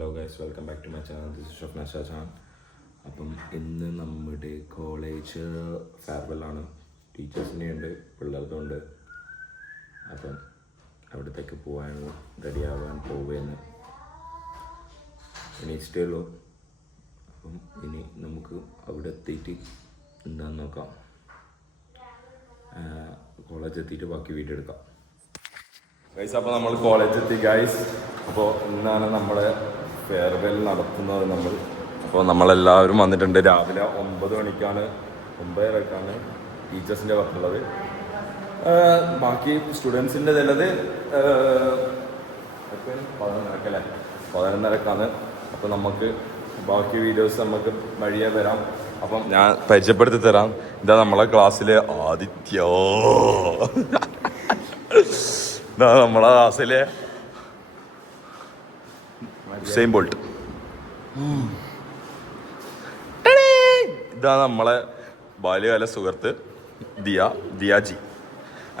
Hello guys, welcome back to my channel. This is Shafna Shajan. അപ്പം ഇന്ന് നമ്മുടെ കോളേജ് ഫെയർവെല്ലാണ്. ടീച്ചേഴ്സിൻ്റെ ഉണ്ട്, പിള്ളേരുടെ ഉണ്ട്. അപ്പം അവിടത്തേക്ക് പോകാൻ റെഡിയാവാൻ പോവുകയെന്ന് എണീച്ചിട്ടേ ഉള്ളൂ. അപ്പം ഇനി നമുക്ക് അവിടെ എത്തിയിട്ട് എന്താണെന്ന് നോക്കാം. കോളേജ് എത്തിയിട്ട് ബാക്കി വീഡിയോ എടുക്കാം. ഗൈസ്, അപ്പോൾ നമ്മൾ കോളേജ് എത്തി ഗൈസ്. അപ്പോൾ ഇന്നാണ് നമ്മുടെ ഫെയർവെൽ നടത്തുന്നത്. അപ്പോൾ നമ്മളെല്ലാവരും വന്നിട്ടുണ്ട്. രാവിലെ 9 മണിക്കാണ് 9:30 ടീച്ചേഴ്സിൻ്റെ വർക്കുള്ളത്. ബാക്കി സ്റ്റുഡൻസിൻ്റെ ചിലത് 11:30 അപ്പോൾ നമുക്ക് ബാക്കി വീഡിയോസ് നമുക്ക് വഴിയേ വരാം. അപ്പം ഞാൻ പരിചയപ്പെടുത്തി തരാം. ഇതാ നമ്മളെ ക്ലാസ്സിലെ ആദിത്യ, നമ്മളെ ക്ലാസ്സിലെ ഉസൈൻ ബോൾട്ട്, ഇതാ നമ്മളെ ബാല്യകാല സുഹൃത്ത് ദിയാജി.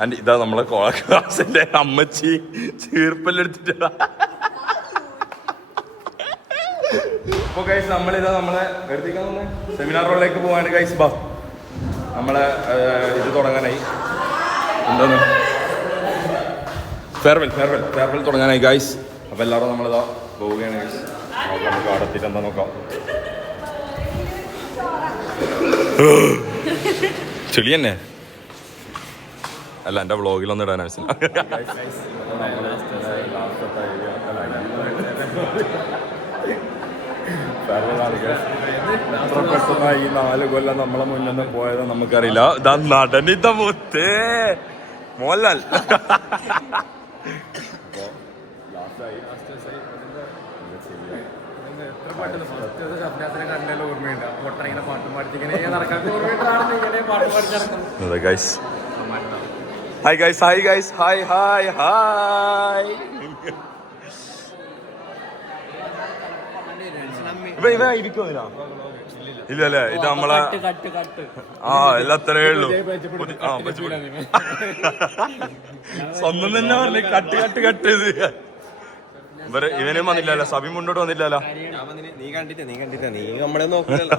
ആൻഡ് ഇതാ നമ്മളെ ക്ലാസ്സിന്റെ അമ്മച്ചി ചീർപ്പല്ലെടുത്തിട്ട്. അപ്പോൾ ഗൈസ്, നമ്മളിതാ നമ്മളെ എടുത്തേക്കാൻ സെമിനാർ റോളിലേക്ക് പോകാൻ ഗൈസ്. ബാ, നമ്മളെ ഇത് തുടങ്ങാനായി. എന്താണ് ഫെയർവെൽ തുടങ്ങാനായി ഗൈസ്. അപ്പോൾ എല്ലാവരും നമ്മളിതാ പോവുകയാണ് ഗൈസ്. നമുക്ക് അവിടെ എത്തിയിട്ട് എന്താ നോക്കാം. ചെളി തന്നെ അല്ല, എൻ്റെ വ്ളോഗിലൊന്നും ഇടാൻ ആവശ്യമില്ല. ഈ 4 കൊല്ലം നമ്മളെ മുന്നിൽ പോയത് നമുക്കറിയില്ല. ഇതാ നടനിത മുത്തേ മോഹൻലാൽ. Hi guys, hi. ഇല്ലല്ലേ, ഇത് നമ്മളെ എല്ലാത്തരേ ഉള്ളൂ. സ്വന്തം തന്നെ പറഞ്ഞേ കട്ട് ഇത്. ഇവനും വന്നില്ലല്ലോ, സബി മുന്നോട്ട് വന്നില്ലല്ലോ. നീ കണ്ടിട്ടാ നീ നമ്മളെ നോക്കില്ലല്ലോ.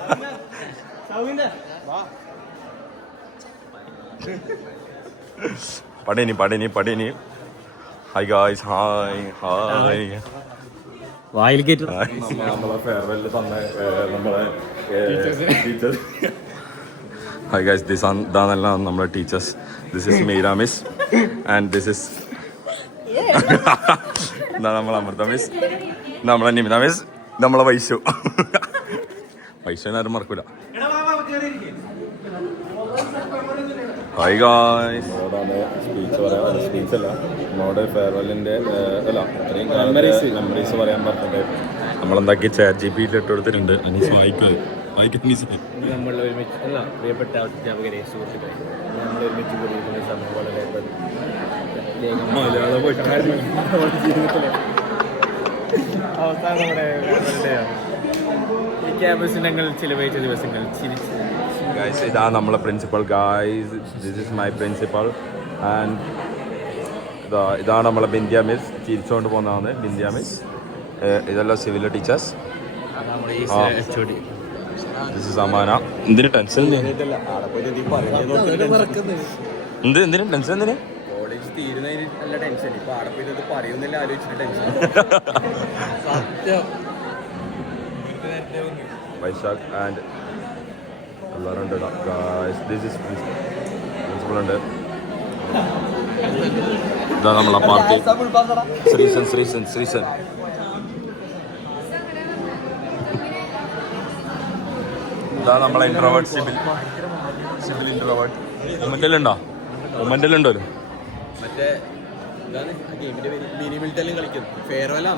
പടേനി. Hi guys, hi. നമ്മളെ ഫെയർവെല്ലിൽ തന്നെ നമ്മളെ ടീച്ചേഴ്സ്. ഹായ് ഗായ്സ്, ഇതാണല്ല നമ്മളെ teachers. This is Meera miss and this is നമ്മളെ അമൃത മിസ്, നമ്മളെ നിമിത മിസ്, നമ്മളെ വൈശു. വൈശുവിനാരും മറക്കൂല. ഹായ് ഗായ്സ്, സ്പീച്ചല്ല നമ്മുടെ ഫെയർവെല്ലിൻ്റെ ഇത്രയും മെമ്മറീസ് പറയാൻ പറഞ്ഞിട്ട് നമ്മളെന്താക്കി ChatGPT ഇട്ട് കൊടുത്തിട്ടുണ്ട്. അനീസ് വായിക്കും അനീസ്. നമ്മൾ ഒരുമിച്ച് പ്രിയപ്പെട്ട അധ്യാപകരെ, സുഹൃത്തുക്കളെ, നമ്മൾ ഒരുമിച്ച് കൂടിയിരിക്കുന്ന സമയം വളരെ ജീവിതത്തിലെ അവസാനം ഈ ക്യാമ്പസിൽ ഞങ്ങൾ ചിലവഴിച്ച ദിവസങ്ങൾ ചിരിച്ച്. ഗൈസ്, ഇതാ നമ്മളെ principal guys. This is my principal. And ഇതാണ് നമ്മളെ ബിന്ദിയ മിസ്, ചിരിച്ചുകൊണ്ട് പോകുന്നതാണ് ബിന്ദിയ മിസ്. ഇതെല്ലാം civil teachers. This is Amana. എന്തിന് ടെൻഷൻ? എന്തിന് ടെൻഷൻ? എന്തിന്? കോളേജ് തീരുന്നതിന് നല്ല ടെൻഷൻ. ഇപ്പൊ ആടെ പോയി ഇത് പറയുന്നില്ല, ആലോചിച്ചിട്ട് ടെൻഷൻ. വൈശാഖ് ആൻഡ് എല്ലാവരും ഉണ്ട് ഗൈസ്. ദിസ് ഇസ് പ്രിൻസിപ്പൽ ഉണ്ട്. ഇതാ നമ്മളെ പാർട്ടി ശ്രീസൻ. ഇതാ നമ്മളെ ഇൻട്രോവേർട്ട് സിവിൽ ഇൻട്രോവേർട്ട്. ഉമ്മൻ്റെലുണ്ടോ? മറ്റേ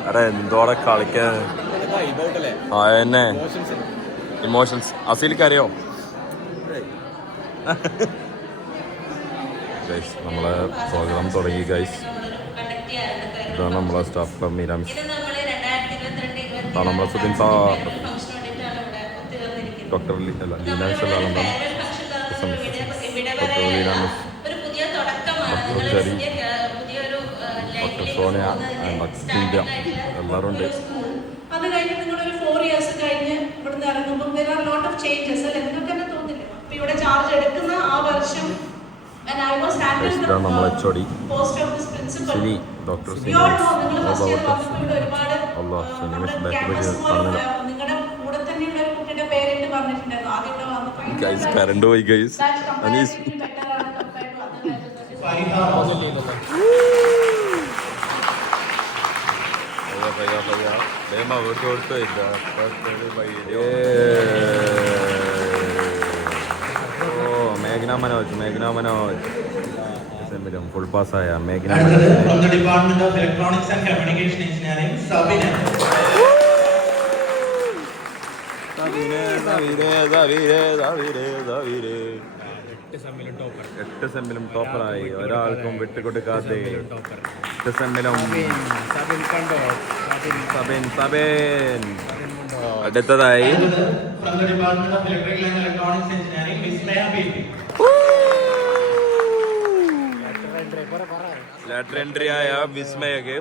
അതെ, എന്തോടെ കളിക്കാൻ എന്നെ ഇമോഷൻസ്. അസീലിക്കറിയോ ഗൈസ്? നമ്മളെ പ്രോഗ്രാം തുടങ്ങി ഗൈസ്. ഇതാണ് നമ്മളെ സ്റ്റാഫ് ക്ലബ് മീരാമിസ്. ഇതാണ് നമ്മളെ സുദിൻ സാർ, ഡോക്ടർ ലീനാമിസ് എല്ലാം doctor Leena miss, doctor Cherry, doctor Sonia, doctor എല്ലാവരും ഉണ്ട്. അത് കഴിഞ്ഞ് നിങ്ങളൊരു 4 years കഴിഞ്ഞ് ഇവിടുന്ന് ഇറങ്ങുമ്പോൾ there are lot of changes അല്ലേ, നിങ്ങൾക്ക് തന്നെ തോന്നില്ല. അപ്പോൾ ഇവിടെ ചാർജ് എടുക്കുന്ന ആ വർഷം when I was handling the post of this principal, you all know നിങ്ങൾ ഫസ്റ്റ് ഇയർ വന്നപ്പോൾ ഇവിടെ ഒരുപാട് നിങ്ങളുടെ കൂടെ തന്നെയുള്ള ഒരു കുട്ടിയുടെ പേരിട്ട് പറഞ്ഞിട്ടുണ്ടായിരുന്നു ആദ്യം ഇവിടെ വന്നപ്പോൾ കറണ്ട് പോയി ഗൈസ്. മേഘ്ന മനോജ് ഫുൾ പാസ്സായ മേഘ്ന department of electronics and communication engineering Sabina. 8 സെമ്മിലും ടോപ്പറായി, ഒരാൾക്കും വിട്ടുകൊടുക്കാതെ 8 സെമ്മിലും. അടുത്തതായി from the department of electrical and electronics engineering Vismaya Baby. Lateral entry ആയ വിസ്മയക്ക്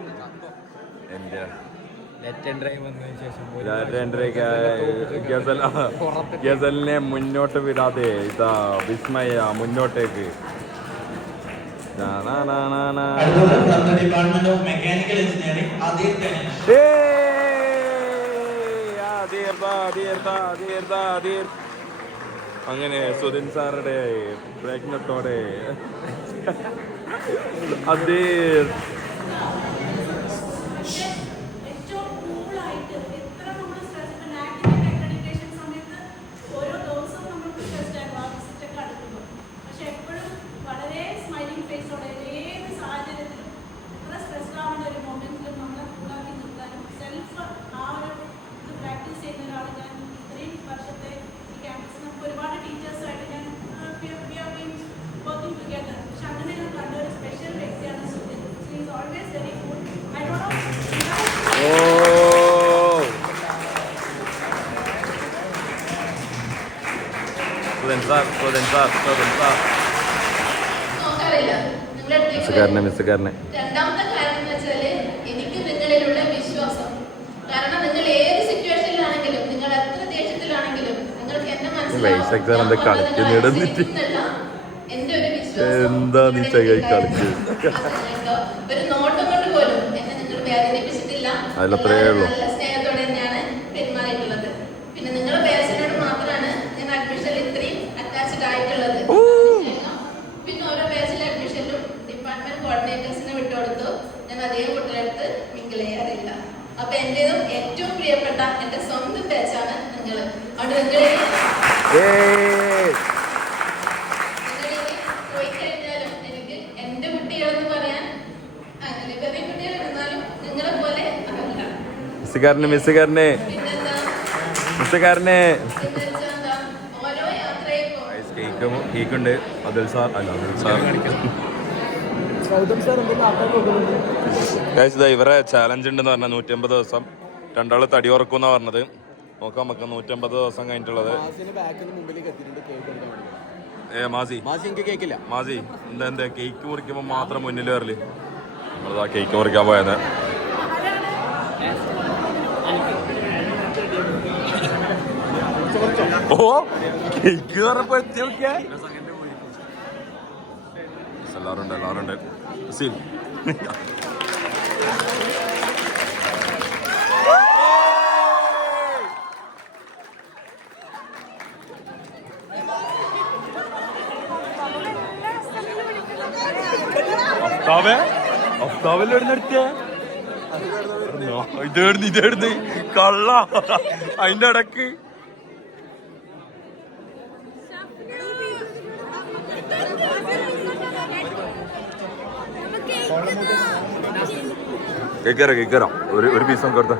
ഗസലിനെ മുന്നോട്ട് വിടാതെ ഇതാ വിസ്മയ മുന്നോട്ടേക്ക്. ഡിപ്പാർട്ട്മെന്റ് ഓഫ് മെക്കാനിക്കൽ എഞ്ചിനീയറിംഗ് അങ്ങനെ സുധിൻ സാറുടെ പ്രയത്നത്തോടെ അതേ രണ്ടാമത്തെ കാര്യം എന്ന് വെച്ചാല് എനിക്ക് നിങ്ങളിലുള്ള വിശ്വാസം. കാരണം നിങ്ങൾ ഏത് സിറ്റുവേഷനിലാണെങ്കിലും, നിങ്ങൾ എത്ര ദേഷ്യത്തിലാണെങ്കിലും നിങ്ങൾക്ക് എന്നെ മനസ്സിലാവും. എന്റെ ഒരു വിശ്വാസം ഒരു നോട്ടം കൊണ്ട് പോലും എന്നെ നിങ്ങൾ വേദനിപ്പിച്ചിട്ടില്ല. നല്ല സ്നേഹത്തോടെ തന്നെയാണ് പെരുമാറിയിട്ടുള്ളത്. പിന്നെ നിങ്ങളുടെ പേരൻസിനോട് മാത്രമാണ് ഞാൻ അഡ്മിഷനിൽ ഇത്രയും അറ്റാച്ച്ഡ് ആയിട്ടുള്ളത്. പിന്നെ ഓരോ പേഴ്സിലെ അഡ്മിഷനിലും ഡിപ്പാർട്ട്മെന്റ് കോർഡിനേറ്റേഴ്സിനെ വിട്ടുകൊടുത്തു. ഞാൻ അതേ കുട്ടികളടുത്ത് മിങ്കിൾ ചെയ്യാറില്ല. അപ്പൊ എന്റേതും ഏറ്റവും പ്രിയപ്പെട്ട എന്റെ സ്വന്തം പേച്ചാണ് നിങ്ങൾ. അതുകൊണ്ട് നിങ്ങൾ പോയി കഴിഞ്ഞാലും എനിക്ക് എന്റെ കുട്ടികളെന്ന് പറയാൻ അങ്ങനെ ചെറിയ കുട്ടികൾ ഇരുന്നാലും നിങ്ങളെ പോലെ അല്ല. മിസ്സുകാരനെ ഓരോ യാത്രയും കേക്കുണ്ട്. അതുൽ സാർ ഇവരെ ചാലഞ്ച് ഉണ്ടെന്ന് പറഞ്ഞാൽ 150 ദിവസം. രണ്ടാള് തടി ഉറക്കുമെന്നാ പറഞ്ഞത്. നോക്കാം നമുക്ക് 150 ദിവസം കഴിഞ്ഞിട്ടുള്ളത്. മാസി എന്താ കേക്ക് മുറിക്കുമ്പോ മാത്രം മുന്നിൽ വരല്. നമ്മളിതാ കേക്ക് മുറിക്കാൻ പോയത്. ഓ കേക്ക് പറഞ്ഞപ്പോ എത്തി നോക്കിയാ എല്ലാരും ഉണ്ട് സീൻ. ഇതേടുന്ന് കള്ള അതിന്റെ ഇടക്ക് കേക്കറാം ഒരു പീസ് നമുക്ക് എടുത്ത.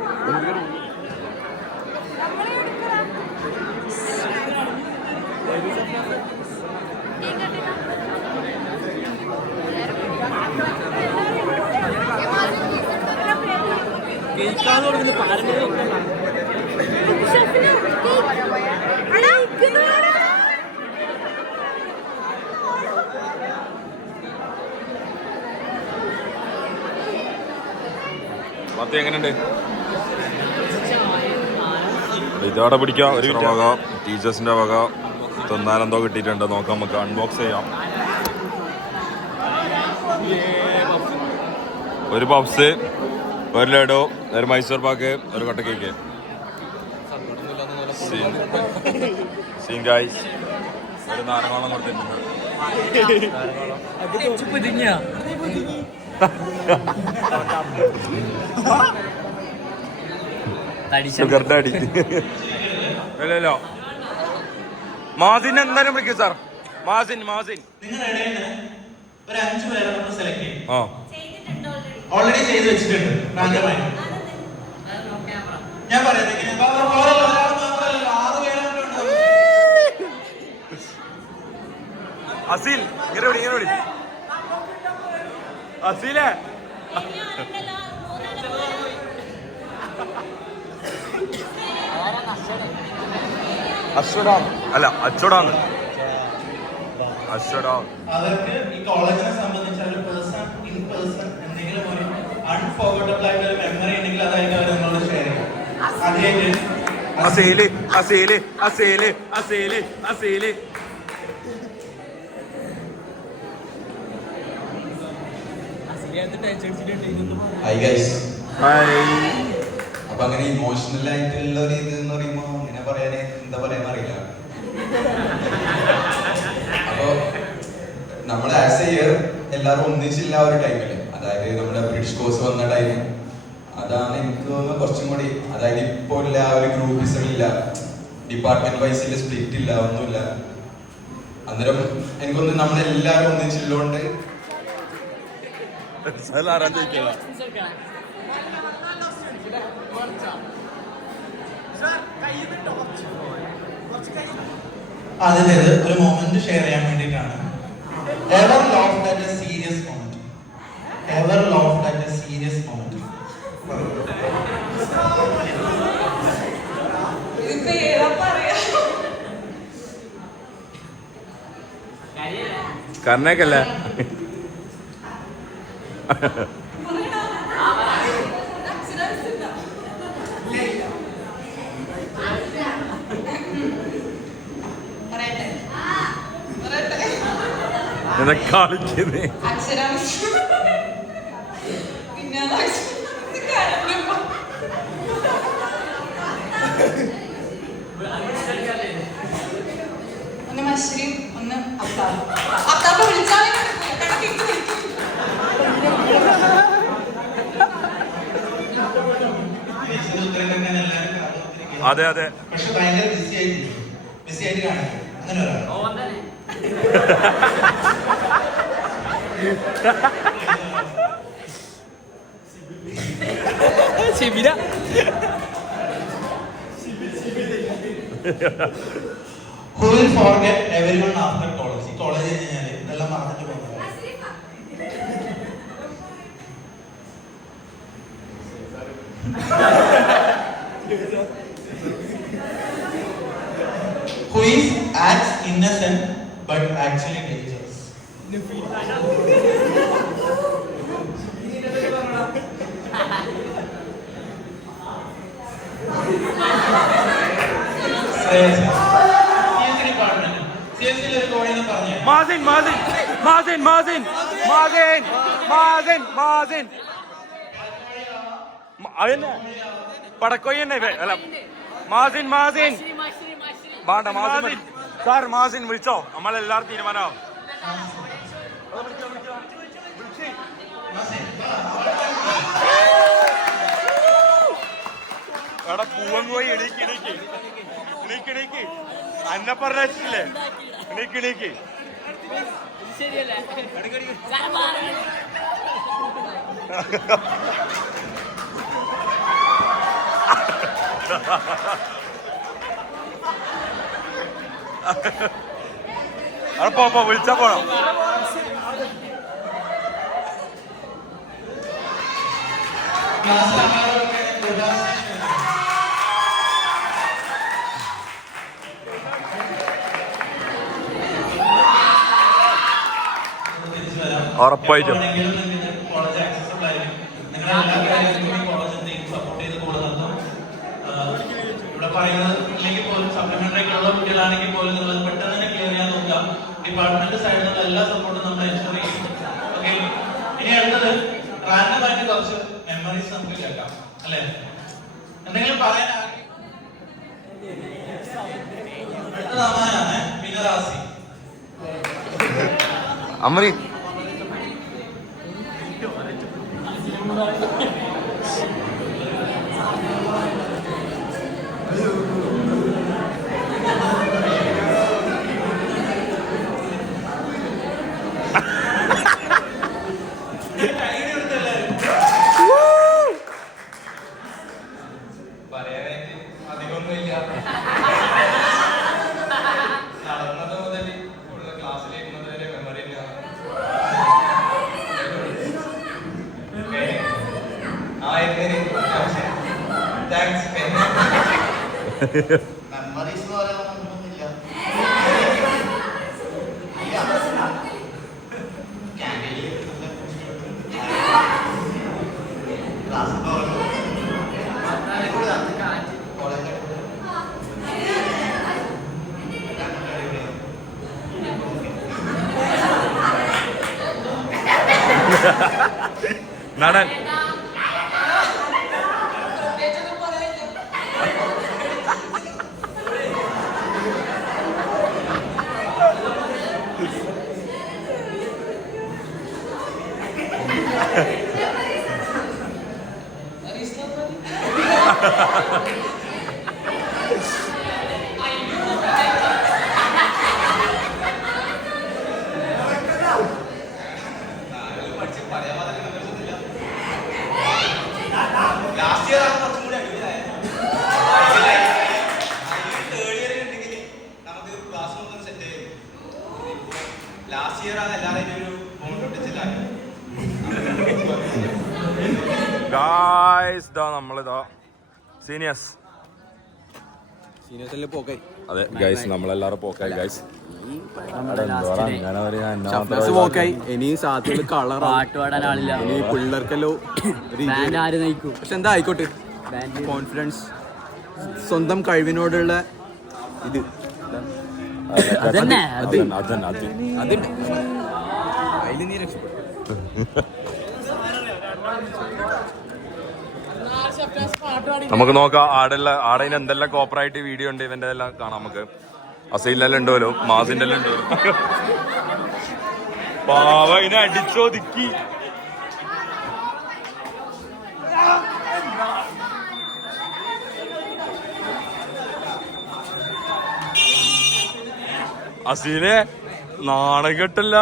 മത്തി എങ്ങനെയുണ്ട്? ഇതവിടെ പിടിക്കാം. ഒരു വക ടീച്ചേഴ്സിന്റെ വക തിന്നാനെന്തോ കിട്ടിയിട്ടുണ്ട്. നോക്കാം, നമുക്ക് അൺബോക്സ് ചെയ്യാം. ഒരു പപ്സ്, ഒരു ലഡു, ഒരു മൈസൂർ പാക്ക്, ഒരു കട്ട കേക്ക്. Scene guys. ഒരു നാരങ്ങോളം കൊടുത്തിട്ടുണ്ട്. ഷുഗറിന്റെ അടി. ഇല്ലല്ലോ, മാസിൻ എന്തായാലും വിളിക്കും സാർ. മാസിൻ നിങ്ങളുടെ ഇടയിൽ നിന്ന് ഒരു 5 പേരെ നമ്മൾ സെലക്ട് ചെയ്യും. ആ, ഓൾറെഡി ചെയ്ത് വെച്ചിട്ടുണ്ട് റാൻഡമായി. ഞാൻ പറയാം, 6 പേരെ അസീൽ ഇങ്ങനെ വിളി. അസീലേ, അശ്വടാ അല്ല അച്ചോടാന്ന്. അശ്വടാ അവർക്ക് ഈ കോളേജിനെ സംബന്ധിച്ച് ഒരു പേഴ്സൺ ഇൻ പേഴ്സൺ എന്തെങ്കിലും ഒരു അൺഫോർഗറ്റബിൾ ആയിട്ട് ഒരു മെമ്മറി ഉണ്ടെങ്കിൽ അതായിട്ട് അവർ നമ്മളോട് ഷെയർ ചെയ്യും. ആദ്യമായിട്ട് Aseel Aseel Aseel Aseel Aseel. Hi guys. Hi. അപ്പൊ അങ്ങനെ ഇമോഷണൽ ആയിട്ടുള്ള ഒരു ഇത് എന്ന് പറയുമ്പോ അങ്ങനെ പറയാൻ എന്താ പറയാന്ന് അറിയില്ല. അപ്പൊ നമ്മൾ ആസ് എ ഇയർ എല്ലാവരും ഒന്നിച്ചില്ല ആ ഒരു ടൈമില്, അതായത് നമ്മുടെ ബ്രിഡ്ജ് കോഴ്സ് വന്ന ടൈം, അതാണ് എനിക്ക് തോന്നുന്നത് കുറച്ചും കൂടി, അതായത് ഇപ്പൊ ഇല്ല ആ ഒരു ഗ്രൂപ്പിസം ഇല്ല, ഡിപ്പാർട്ട്മെന്റ് വൈസിൽ സ്പ്ലിറ്റ് ഇല്ല, ഒന്നുമില്ല. അന്നേരം എനിക്കൊന്ന് നമ്മളെല്ലാവരും ഒന്നിച്ചില്ലോണ്ട് ആദ്യത്തേത് ഒരു മൊമെന്റ് ഷെയർ ചെയ്യാൻ വേണ്ടിയിട്ടാണ്. Ever laughed at a serious moment. Ever laughed at a serious moment. കർണേക്കല്ലേ? കളിക്കുന്നേ ഒന്ന് മശ്രീം, ഒന്ന് അത്താപ്പ്. അത്താപ്പ് വിളിച്ചാലേ അതെ അതെ. പക്ഷെ ഭയങ്കര ബിസി ആയിട്ട് കാണിക്കും അങ്ങനെ ഒരാൾ. Who will forget everyone after college? ഈ കോളേജ് കഴിഞ്ഞാൽ ഇതെല്ലാം മറന്നിട്ട് പോകുന്നത്. Who is acts innocent but actually dangerous? Mazin Mazin Mazin Mazin Mazin Mazin Mazin അതന്നെ പടക്കോയി തന്നെ അല്ല മാസിൻ മാസിൻ വേണ്ട മാസിൻ സാർ മാസിൻ വിളിച്ചോ, നമ്മളെല്ലാരും തീരുമാനമാവും. എടാ പൂവൻ പോയി എണീക്ക് എണീക്ക് എണീക്ക് എണീക്ക് അന്നെ പറഞ്ഞില്ലേ എണീക്ക് എണീക്ക്. അവിടെ പോ വിളിച്ചാ പോണം. ഉറപ്പായിട്ടും കോളേജ് ആക്സസിബിൾ ആയിരിക്കും. നിങ്ങളുടെ എല്ലാ കാര്യത്തിനും കോളേജ് എന്തെങ്കിലും സപ്പോർട്ട് ചെയ്ത് കൂടെ നിർത്തും. ഇവിടെ പറയുന്നത് ഇല്ലെങ്കിൽ പോലും സപ്ലിമെന്ററി ആയിട്ടുള്ള കുട്ടികളാണെങ്കിൽ പോലും നിങ്ങൾ പെട്ടെന്ന് തന്നെ ക്ലിയർ ചെയ്യാൻ നോക്കാം. ഡിപ്പാർട്ട്മെന്റ് സൈഡിൽ നിന്നുള്ള എല്ലാ സപ്പോർട്ടും നമ്മൾ എൻഷുർ ചെയ്യും. ഓക്കെ, ഇനി അടുത്തത് റാൻഡം ആയിട്ട് കുറച്ച് മെമ്മറീസ് നമുക്ക് കേൾക്കാം അല്ലെ? എന്തെങ്കിലും പറയാൻ അടുത്തത് അമ്മാനാണ്, പിന്നെ റാസി. അമ്മറി പറയാനായിട്ട് അധികമൊന്നുമില്ല. നടന്നത് മുതൽ ഉള്ള ക്ലാസ്സിലിരുന്നത് വരെ മെമ്മറി താങ്ക്സ്. മെമ്മറീസ് എന്ന് പറയാനൊന്നുമില്ല. നടൻ ലാസ്റ്റ് ഇയർ ആണ് കുറച്ചും കൂടി അടിപൊളിയായത്. തേർഡ് ഇയർ ഉണ്ടെങ്കിൽ നമുക്ക് ക്ലാസ് മൊത്തം സെറ്റ് ചെയ്യും. ലാസ്റ്റ് ഇയർ ആണ് എല്ലാവരും ഒരു ബോണ്ട് ഒട്ടിച്ചില്ലായിരുന്നു. ഗായ്സ് ദാ നമ്മളിതാ സീനിയേഴ്സ്. സീനിയേഴ്സിലെ പോക്കായി. അതെ ഗൈസ്, നമ്മളെല്ലാരും പോക്കായി ഗൈസ്. പോക്കായി. ഇനി സാധ്യത കളർ പാട്ടുപാടാൻ ആളില്ല. ഇനി പിള്ളേർക്കല്ലോ ആര് നയിക്കും. പക്ഷെ എന്താ ആയിക്കോട്ടെ, കോൺഫിഡൻസ്, സ്വന്തം കഴിവിനോടുള്ള ഇത് അതുണ്ട്. അതിൽ നീ രക്ഷപ്പെടും. നമുക്ക് നോക്കാം ആടെ എന്തെല്ലാം കോപ്പറായിട്ട് വീഡിയോ ഉണ്ട്, ഇവന്റെ എല്ലാം കാണാം. നമുക്ക് അസൈലെല്ലാം ഉണ്ടല്ലോ, മാസിന്റെ എല്ലാം ഉണ്ടല്ലോ. പാവ ഇതിനെ അടിച്ചോദിക്കി. അസീനെ നാണകെട്ടല്ല.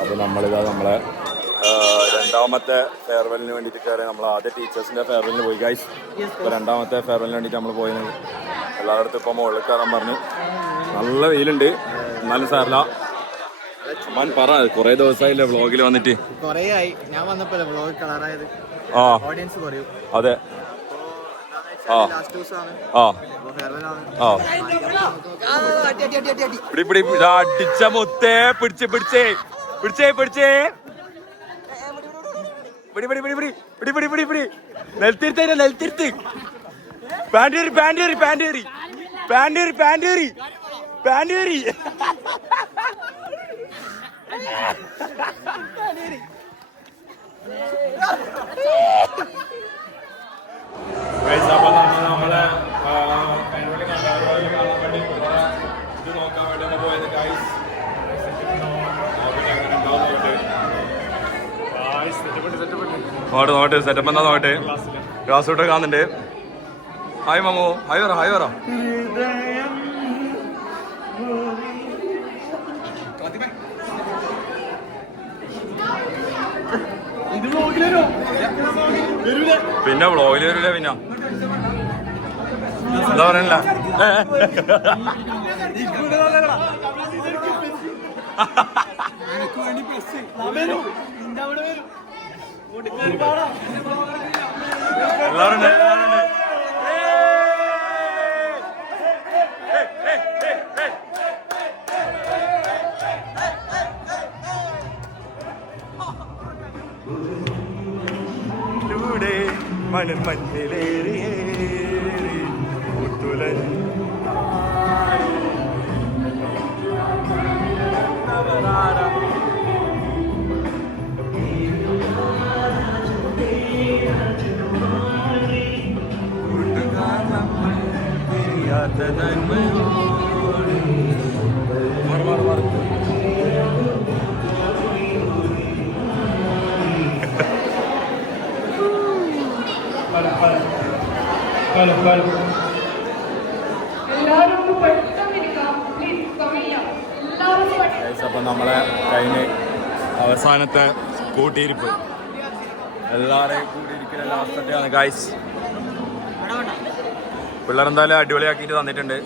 അപ്പൊ നമ്മളിതാ നമ്മളെ രണ്ടാമത്തെ ഫെയർവെല്ലിന് വേണ്ടിയിട്ട് കയറി. നമ്മൾ ആദ്യം ടീച്ചേഴ്സിന്റെ ഫെയർവെല്ലിന് പോയി ഗൈസ്. ഇപ്പൊ രണ്ടാമത്തെ ഫെയർവെല്ലിന് വേണ്ടിയിട്ട് നമ്മൾ പോയത്. എല്ലായിടത്തും ഇപ്പൊ മുകളിൽ കയറാൻ പറഞ്ഞു. നല്ല വെയിലുണ്ട്, എന്നാലും സാറില്ല. അമ്മാൻ പറ, കൊറേ ദിവസമായില്ലേ വ്ളോഗിൽ വന്നിട്ട്? ഞാൻ വന്നപ്പോ വ്ളോഗ് കളറായത്. ആ ഓഡിയൻസ് പറയൂ. അതെ. ആ ആ ആ അടിച്ച മുത്തേ, പിടിച്ചേ പിടിച്ചേ പിടിച്ചേ പിടിച്ചേ പിടി പിടി പിടി പിടി പിടി പിടി പിടി പിടി നെൽത്തിരുത്ത നെൽത്തിരുത്ത്. പാൻഡേറി പാൻഡേറി പാൻഡേറി പാൻഡേറി പാൻഡേറി പാൻഡേറി. നമ്മളെ ഇത് നോക്കാൻ വേണ്ടി പോയത് ഗൈസ്. നോട്ട് സെറ്റപ്പ് എന്താ നോട്ടെ. ക്ലാസ് തൊട്ട് കാണുന്നുണ്ട്. ഹായ് മാമോ, ഹായ് പറ, ഹായ് പറ. പിന്നെ വ്ളോഗിൽ വരില്ല പിന്നെ എന്താ പറയണില്ല എല്ലാവരും മണ്ണിലേറിയേ അപ്പൊ നമ്മളെ കഴിഞ്ഞ് അവസാനത്തെ കൂട്ടിയിരിപ്പ് എല്ലാവരെയും കൂട്ടിയിരിക്കുന്ന ലാസ്റ്റത്തെ ആണ് ഗൈസ്. പിള്ളേരെന്തായാലും അടിപൊളിയാക്കിയിട്ട് തന്നിട്ടുണ്ട്.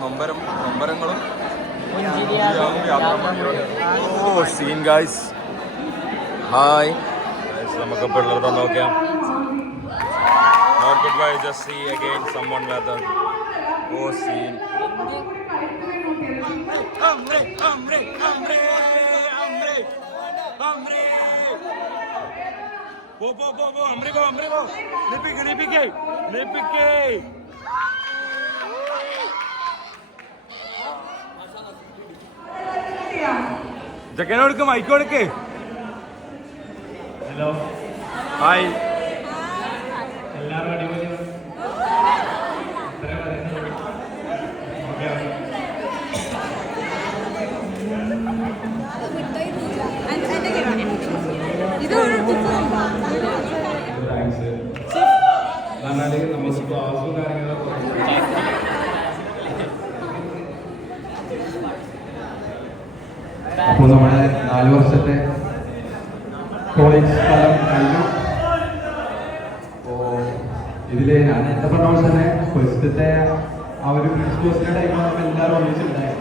നൊമ്പരങ്ങളും ഓ സീൻ ഗൈസ്. ഹായ് നമുക്ക് പിള്ളേർ തന്നെ നോക്കാം. Not goodbye, just see again someone better. Oh scene. Hamre. Go. Hamre go. Nipike. ജക്കനോടുക്ക് മൈക്ക് കൊടുക്ക്. ഹലോ ഹായ് എല്ലാവരും അടിപൊളി. നമുക്ക് ക്ലാസും കാര്യങ്ങളൊക്കെ അപ്പോൾ നമ്മുടെ 4 വർഷത്തെ കോളേജ് കാലം കഴിഞ്ഞു. അപ്പോൾ ഇതിൽ ഞാൻ എന്താ പറഞ്ഞ പോലെ തന്നെ ഫസ്റ്റത്തെ ആ ഒരു ബ്രിഡ്ജ് കോഴ്സിന്റെ ടൈമിൽ നമ്മൾ എല്ലാവരും ഒന്നിച്ചിട്ടുണ്ടായി.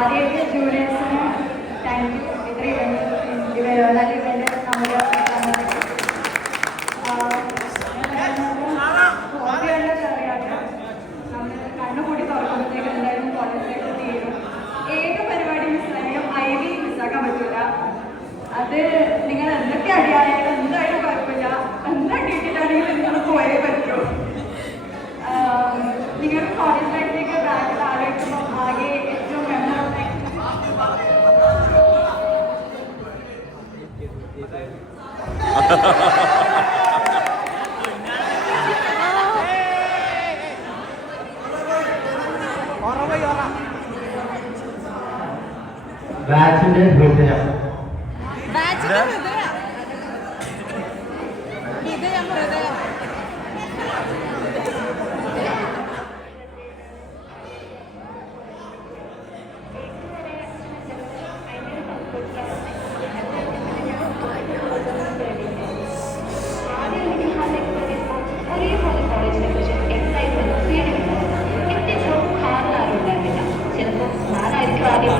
ആദ്യമായിട്ട് ജൂനിയേഴ്സിന് താങ്ക് യു. ഇത്രയും നല്ല ഇവന്റ് നമ്മൾ അറിയാതെ നമ്മൾ കണ്ണുകൂടി തുറക്കുമ്പോഴത്തേക്ക് എന്തായാലും കോളേജിലേക്ക് തീരും. ഏത് പരിപാടി മിസ്സായാലും IV മിസ്സാക്കാൻ പറ്റൂല. അത് നിങ്ങൾ എന്തൊക്കെ അടിയായാലും എന്തായാലും കുഴപ്പമില്ല. എന്താക്കിയിട്ടാണെങ്കിലും നിങ്ങൾ പോയേ പറ്റൂ. നിങ്ങളുടെ കോളേജ് ലൈഫിലേക്ക് ബാക്കിൽ ആലോചിക്കുമ്പോൾ ആകെ ഏറ്റവും മെമ്മറബിൾ ബാച്ചിന്റെ ഹൃദയം ചിലപ്പോൾ ആരായിരിക്കും ആദ്യം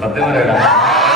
സത്യം പറയാം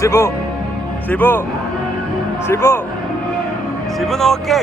ഷിബു ഷിബു ഷിബു ഷിബു ഷിബു നോക്കേ.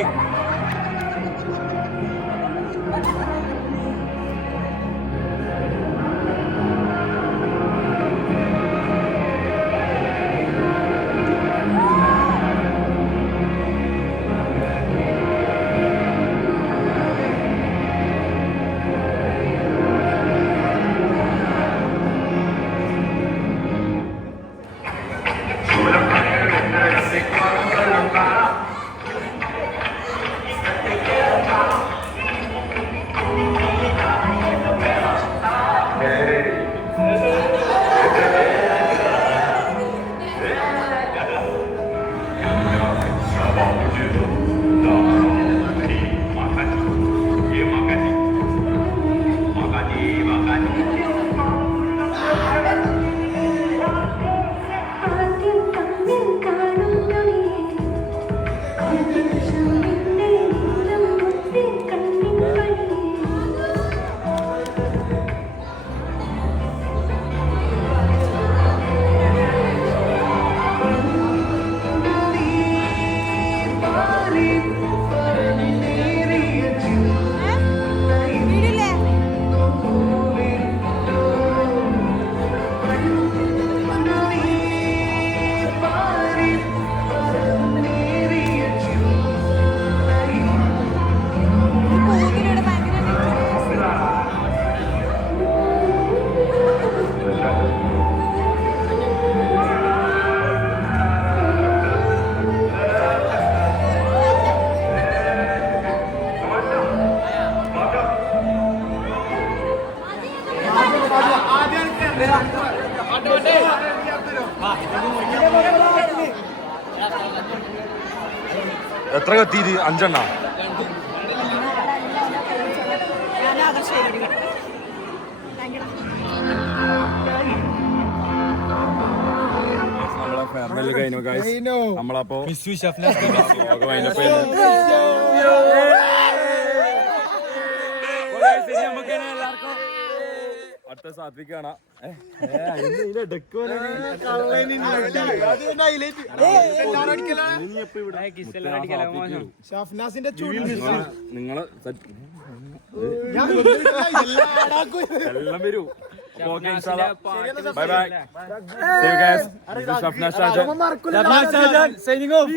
എത്ര കത്തിയത്? 5 എണ്ണ. നമ്മളെ ഫെയർവെൽ കഴിഞ്ഞു ഗൈസ്. നമ്മളപ്പോ അടുത്ത സാത്വിക് കാണാം. നിങ്ങള് എല്ലാം വരൂ. Bye bye. Signing off.